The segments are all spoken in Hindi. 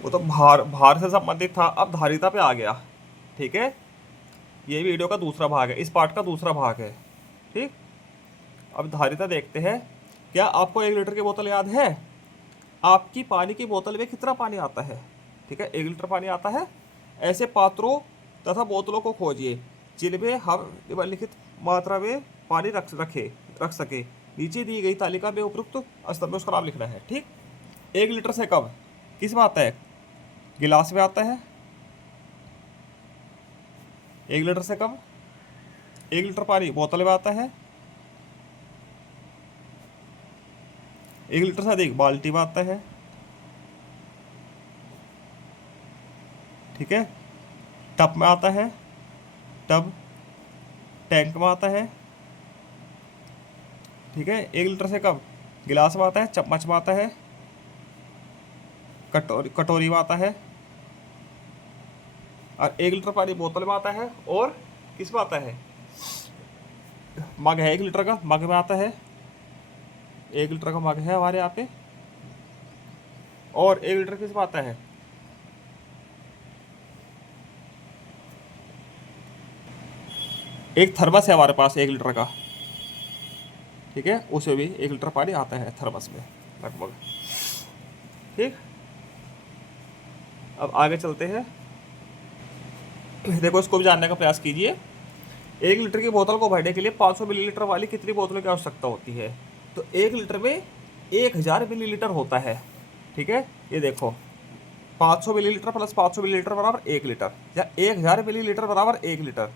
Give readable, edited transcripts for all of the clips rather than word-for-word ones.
वो तो भार भार से संबंधित था, अब धारिता पे आ गया। ठीक है, ये वीडियो का दूसरा भाग है, इस पार्ट का दूसरा भाग है। ठीक, अब धारिता देखते हैं। क्या आपको 1 लीटर की बोतल याद है? आपकी पानी की बोतल में कितना पानी आता है? ठीक है, 1 लीटर पानी आता है। ऐसे पात्रों तथा बोतलों को खोजिए जिनमें हम निम्नलिखित मात्रा में पानी रख सके। नीचे दी गई तालिका में उपयुक्त स्तंभ में उसका नाम लिखना है। ठीक, 1 लीटर से कम किस में आता है? गिलास में आता है। 1 लीटर से कम 1 लीटर पानी बोतल में आता है। 1 लीटर से अधिक बाल्टी में आता है। ठीक है, टब में आता है। टब, टैंक में आता है। ठीक है, 1 लीटर से कम गिलास में आता है, चम्मच में आता है, कटोरी में आता है। और 1 लीटर पानी बोतल में आता है। और किस में आता है? मग है 1 लीटर का, मग में आता है। 1 लीटर का मग है हमारे यहाँ पे। और 1 लीटर किस में आता है? एक थर्मस है हमारे पास 1 लीटर का। ठीक है, उसमें भी 1 लीटर पानी आता है थर्मस में लगभग। ठीक, अब आगे चलते हैं। देखो, इसको भी जानने का प्रयास कीजिए। 1 लीटर की बोतल को भरने के लिए 500 मिलीलीटर वाली कितनी बोतलों की आवश्यकता होती है? तो 1 लीटर में 1000 मिलीलीटर होता है। ठीक है, ये देखो, 500 मिलीलीटर प्लस 500 मिलीलीटर बराबर 1 लीटर, या 1000 मिलीलीटर बराबर 1 लीटर।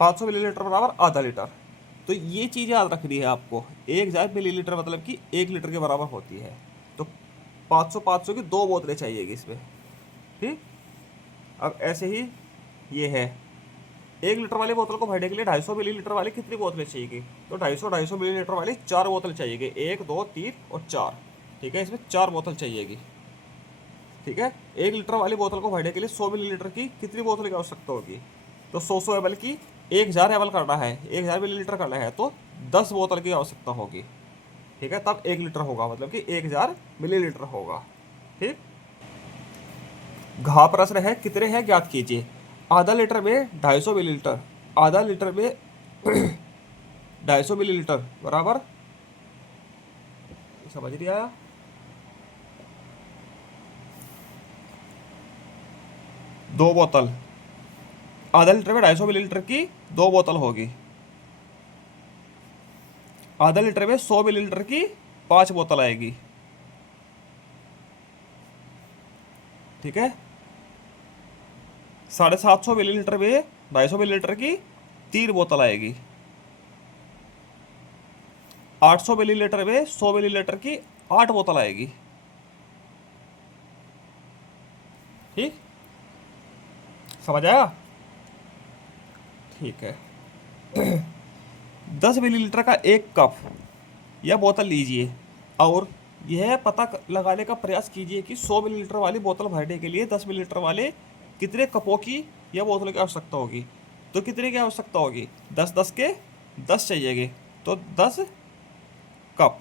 500 मिलीलीटर बराबर आधा लीटर। तो ये चीज़ याद रखनी है आपको। 1000 मिलीलीटर मतलब कि 1 लीटर के बराबर होती है। तो 500 की 2 बोतलें चाहिएगी इसमें। ठीक, अब ऐसे ही ये है। 1 लीटर वाली बोतल को भरने के लिए 250 मिलीलीटर वाली कितनी बोतलें चाहिएगी? तो 250 मिलीलीटर वाली 4 बोतल चाहिएगी। 1, 2, 3 और 4। ठीक है, इसमें 4 बोतल चाहिएगी। ठीक है, 1 लीटर वाली बोतल को भरने के लिए 100 मिलीलीटर की कितनी बोतल की आवश्यकता होगी? तो 100 ml की 1000 ml करना है, 1000 मिलीलीटर करना है, तो 10 बोतल की आवश्यकता होगी। ठीक है, तब 1 लीटर होगा, मतलब कि 1000 मिलीलीटर होगा। ठीक, घा प्रश्न है, कितने हैं ज्ञात कीजिए। आधा लीटर में 250 मिलीलीटर, आधा लीटर में 250 मिलीलीटर बराबर, समझ नहीं आया? दो बोतल, आधा लीटर में 250 मिलीलीटर की 2 बोतल होगी। आधा लीटर में 100 मिलीलीटर की 5 बोतल आएगी। ठीक है, 750 मिलीलीटर में 250 मिलीलीटर की 3 बोतल आएगी। 800 मिलीलीटर में 100 मिलीलीटर की 8 बोतल आएगी। ठीक, समझ आया? ठीक है, 10 मिलीलीटर का एक कप या बोतल लीजिए और यह पता लगाने का प्रयास कीजिए कि 100 मिलीलीटर वाली बोतल भरने के लिए 10 मिलीलीटर वाले कितने कपों की या बोतलों की आवश्यकता होगी। तो कितने की आवश्यकता होगी? 10 10 के 10 चाहिएगी, तो 10 कप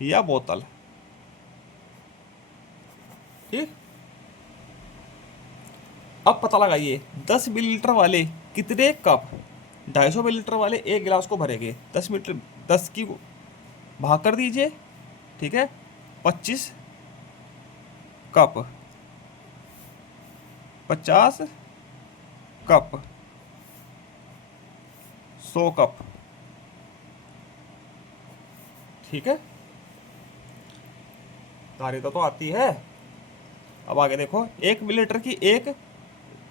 या बोतल। ठीक, अब पता लगाइए 10 मिलीलीटर वाले कितने कप 250 मिलीलीटर वाले एक गिलास को भरेंगे। 10 मीटर 10 की भाग कर दीजिए। ठीक है, 25 कप, 50 कप, 100 कप। ठीक है, धारिता तो आती है। अब आगे देखो, 1 मिलीलीटर की एक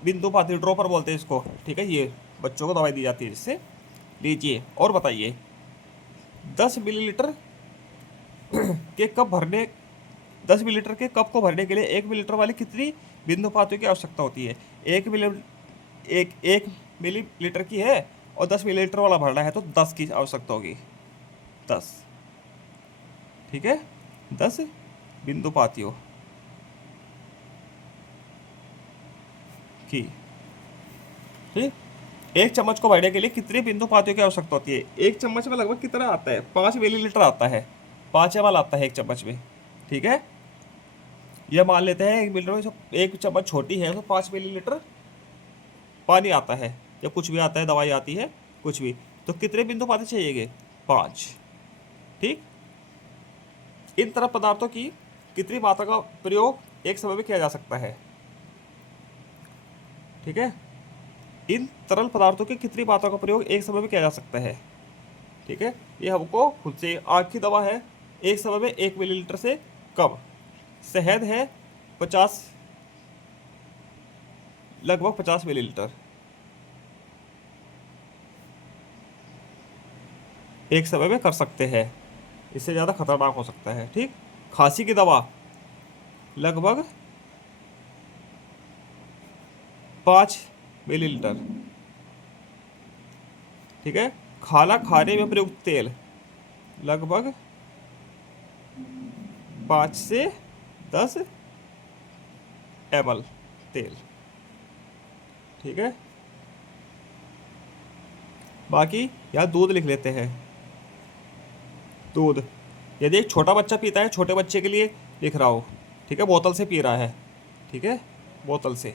बिंदु पाती, ड्रॉपर बोलते हैं इसको। ठीक है, ये बच्चों को दवाई दी जाती है जिससे। लीजिए और बताइए, 10 मिलीलीटर के कप भरने 10 मिलीलीटर के कप को भरने के लिए 1 मिलीलीटर वाली कितनी बिंदु पातियों की आवश्यकता होती है? 1 मिलीलीटर की है और 10 मिलीलीटर वाला भरना है, तो 10 की आवश्यकता होगी। 10। ठीक है, 10 बिंदु पातियों की। ठीक, एक चम्मच को भरने के लिए कितने बिंदु पातियों की आवश्यकता होती है? एक चम्मच में लगभग कितना आता है? 5 मिलीलीटर आता है। 5 ml आता है एक चम्मच में। ठीक है, यह मान लेते हैं 1 मिलीलीटर में एक चम्मच छोटी है तो 5 मिलीलीटर पानी आता है, या कुछ भी आता है, दवाई आती है, कुछ भी, तो कितने बिंदु पानी चाहिए? 5। ठीक। इन तरह पदार्थों की कितनी मात्रा का प्रयोग एक समय में किया जा सकता है? ठीक है, इन तरल पदार्थों की कितनी मात्रा का प्रयोग एक समय में किया जा सकता है? ठीक है, ये हमको खुद से, आग की दवा है एक समय में 1 मिलीलीटर से कम, शहद है 50, लगभग 50 मिलीलीटर एक समय में कर सकते हैं, इससे ज़्यादा खतरनाक हो सकता है। ठीक। खांसी की दवा लगभग 5 मिलीलीटर। ठीक है। खाना खाने में प्रयुक्त तेल लगभग 5 से 10 ml तेल। ठीक है। बाकी यहाँ दूध लिख लेते हैं। दूध, यदि एक छोटा बच्चा पीता है, छोटे बच्चे के लिए लिख रहा हो, ठीक है, बोतल से पी रहा है, ठीक है, बोतल से,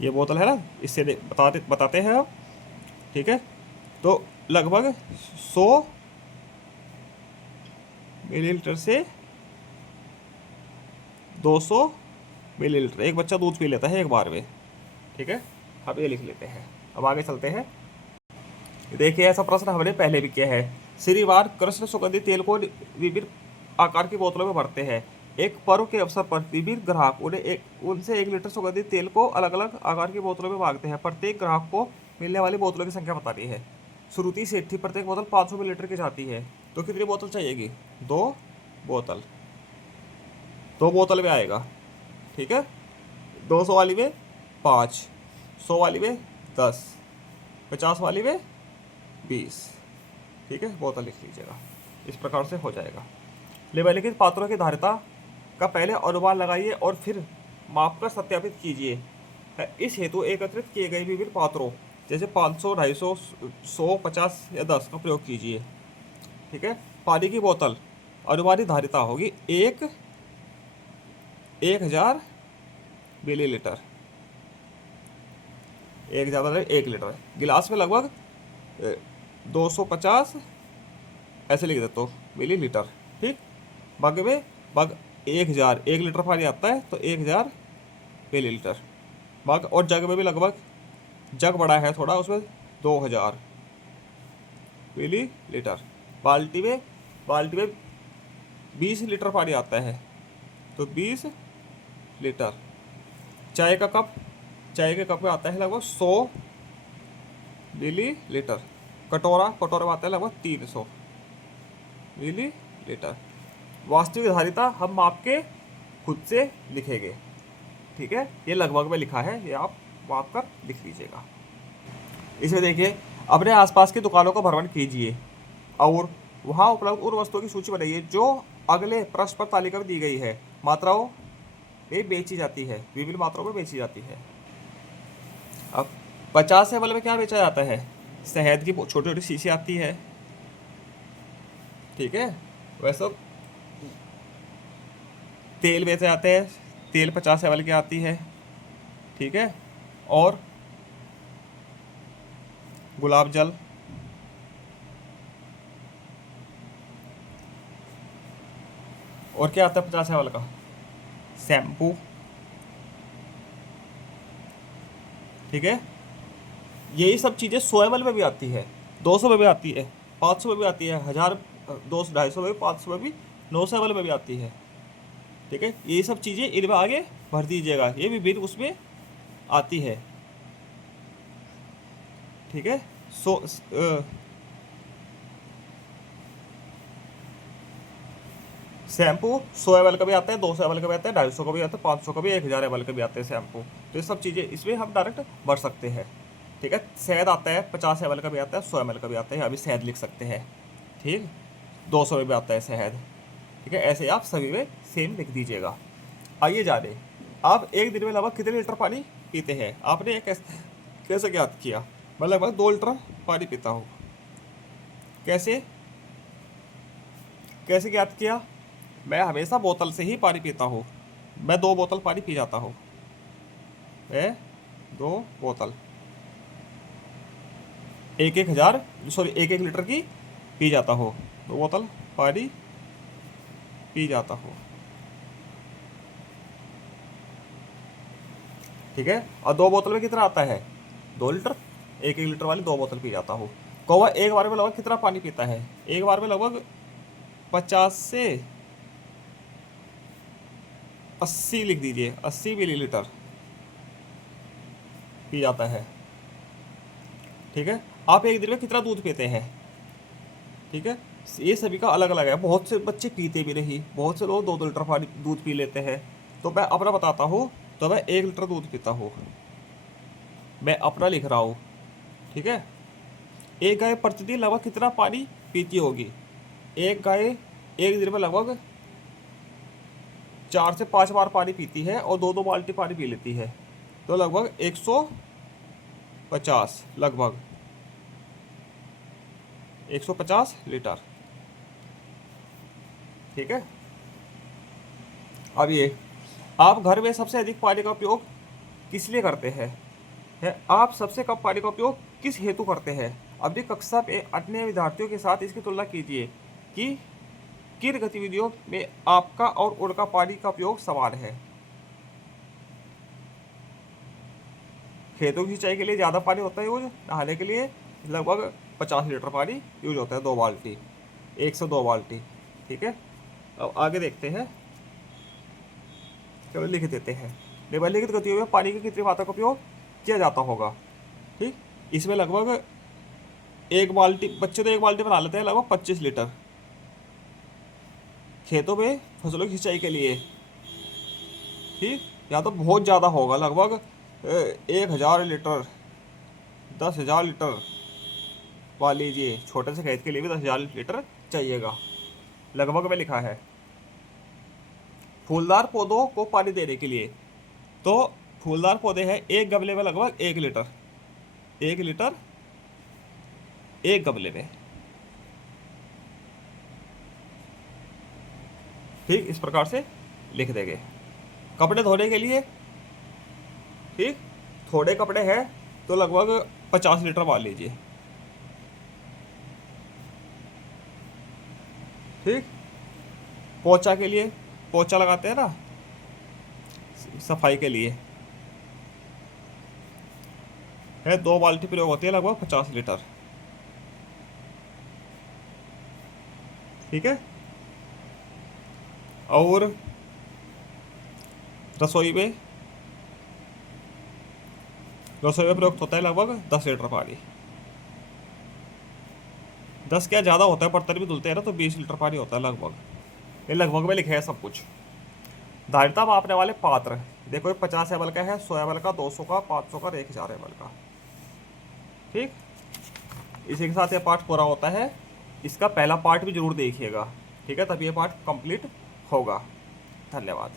ये बोतल है ना, इससे बताते हैं अब। ठीक है, तो लगभग 100 मिलीलीटर से 200 मिलीलीटर एक बच्चा दूध पी लेता है एक बार में। ठीक है, अब ये लिख लेते हैं। अब आगे चलते हैं। देखिए, ऐसा प्रश्न हमने पहले भी किया है। श्रीमान कृष्ण सुगंधित तेल को विभिन्न आकार की बोतलों में भरते हैं। एक पर्व के अवसर पर विभिन्न ग्राहक उनसे 1 लीटर सुगंधित तेल को अलग अलग आकार की बोतलों में मांगते हैं। प्रत्येक ग्राहक को मिलने वाली बोतलों की संख्या बतानी है। श्रुति सेठ थी, प्रत्येक बोतल 500 मिलीलीटर की जाती है, तो कितनी बोतल चाहिएगी? 2 बोतल। 2 बोतल में आएगा। ठीक है, 200 वाली में 5, 100 वाली में 10, 50 वाली में 20। ठीक है, बोतल लिख लीजिएगा, इस प्रकार से हो जाएगा। निम्नलिखित पात्रों की धारिता का पहले अनुमान लगाइए और फिर मापकर सत्यापित कीजिए। इस हेतु एकत्रित किए गए विभिन्न पात्रों जैसे 500, 250, 100, 50 या 10 का प्रयोग कीजिए। ठीक है, पानी की बोतल अनुमानित धारिता होगी 1000 मिलीलीटर, 1 लीटर। गिलास में लगभग 250 ऐसे लिख देते हो मिलीलीटर। ठीक, बाकी में 1000, 1 लीटर पानी आता है तो 1000 मिलीलीटर। बाकी और जग में भी लगभग, जग बड़ा है थोड़ा, उसमें 2000 मिलीलीटर। बाल्टी में 20 लीटर पानी आता है तो 20 लीटर। चाय का कप, चाय के कप में आता है लगभग 100 मिलीलीटर। कटोरे में आता है लगभग 300 मिलीलीटर। वास्तविक धारिता हम माप के खुद से लिखेंगे। ठीक है, ये लगभग में लिखा है, ये आप माप कर लिख लीजिएगा। इसमें देखिए, अपने आसपास की दुकानों का भ्रमण कीजिए और वहाँ उपलब्ध उन वस्तुओं की सूची बनाइए जो अगले पृष्ठ पर तालिका में दी गई है। मात्राओं में बेची जाती है, विभिन्न मात्राओं में बेची जाती है। अब 50 ml में क्या बेचा जाता है? शहद की छोटी छोटी शीशी आती है। ठीक है, वैसे तेल बेचे जाते हैं, तेल 50 ml की आती है। ठीक है, और गुलाब जल, और क्या आता है 50 ml का? शैम्पू। ठीक है, यही सब चीज़ें 100 ml में भी आती है, 200 में भी आती है, 500 में भी आती है, 1000, 200, 250 में भी, 500 में भी, 900 ml में भी आती है। ठीक है, ये सब चीज़ें इनमें आगे भर दीजिएगा, ये भी बिल उसमें आती है। ठीक है, शैम्पू 100 ml का भी आता है, 200 ml का भी आता है, 250 का भी आता है, 500 का भी, 1000 ml का भी आते हैं शैम्पू। तो ये सब चीज़ें इसमें हम डायरेक्ट भर सकते हैं। ठीक है, शहद आता है, 50 ml का भी आता है, 100 ml का भी आता है, अभी शहद लिख सकते हैं। ठीक, 200 में भी आता है शहद। ठीक है, ऐसे आप सभी में सेम लिख दीजिएगा। आइए जाने, आप एक दिन में लगभग कितने लीटर पानी पीते हैं? आपने कैसे ज्ञात किया? मैं लगभग 2 लीटर पानी पीता हूँ। कैसे कैसे ज्ञात किया? मैं हमेशा बोतल से ही पानी पीता हूँ। मैं 2 बोतल पानी पी जाता हूँ। मैं 2 बोतल 1,000 सॉरी 1 लीटर की पी जाता हूँ। 2 बोतल पानी पी जाता हूँ। ठीक है। और 2 बोतल में कितना आता है? 2 लीटर। 1 लीटर वाली 2 बोतल पी जाता हूँ। कौवा एक बार में लगभग कितना पानी पीता है? एक बार में लगभग 50 से 80 लिख दीजिए, 80 मिलीलीटर पी जाता है। ठीक है। आप एक दिन में कितना दूध पीते हैं? ठीक है। ये सभी का अलग अलग है। बहुत से बच्चे पीते भी नहीं, बहुत से लोग 2-2 लीटर पानी दूध पी लेते हैं। तो मैं अपना बताता हूँ। तो मैं 1 लीटर दूध पीता हूँ। मैं अपना लिख रहा हूँ। ठीक है। एक गाय प्रतिदिन लगभग कितना पानी पीती होगी? एक गाय एक दिन में लगभग 4 से 5 बार पानी पीती है और 2-2 बाल्टी पानी पी लेती है। तो लगभग 150, लगभग 150 लीटर। ठीक है। अब ये, आप घर में सबसे अधिक पानी का उपयोग किस लिए करते हैं? आप सबसे कम पानी का उपयोग किस हेतु करते हैं? अपनी कक्षा में अन्य विद्यार्थियों के साथ इसकी तुलना कीजिए कि किन गतिविधियों में आपका और उनका पानी का उपयोग समान है। खेतों की सिंचाई के लिए ज़्यादा पानी होता है यूज। नहाने के लिए लगभग 50 लीटर पानी यूज होता है, 2 बाल्टी, 102 बाल्टी। ठीक है। अब आगे देखते हैं। चलो लिख देते हैं। निम्नलिखित गतियों में पानी की कितनी मात्रा का उपयोग किया जाता होगा? ठीक। इसमें लगभग 1 बाल्टी, बच्चे तो 1 बाल्टी बना लेते हैं, लगभग 25 लीटर। खेतों में फसलों की सिंचाई के लिए, ठीक, या तो बहुत ज़्यादा होगा, लगभग 1,000 लीटर, 10,000 लीटर। मान लीजिए छोटे से खेत के लिए भी 10,000 लीटर चाहिएगा, लगभग में लिखा है। फूलदार पौधों को पानी देने के लिए, तो फूलदार पौधे हैं, एक गमले में लगभग 1 लीटर, 1 लीटर एक गमले में। ठीक, इस प्रकार से लिख देंगे। कपड़े धोने के लिए, ठीक, थोड़े कपड़े हैं तो लगभग 50 लीटर मान लीजिए। ठीक। पोछा के लिए, पोछा लगाते हैं ना सफाई के लिए, है 2 बाल्टी प्रयोग होती है, लगभग 50 लीटर। ठीक है। और रसोई में, रसोई में प्रयुक्त होता है लगभग 10 लीटर पानी। 10 क्या ज़्यादा होता है, बर्तन भी धुलते हैं ना, तो 20 लीटर पानी होता है लगभग। ये लगभग में लिखे है सब कुछ। धारिता मापने वाले पात्र, देखो ये 50 ml का है, 100 ml का, 200 का, 500 का और 1,000 ml का। ठीक। इसी के साथ ये पार्ट पूरा होता है। इसका पहला पार्ट भी जरूर देखिएगा। ठीक है, तब ये पार्ट कंप्लीट होगा। धन्यवाद।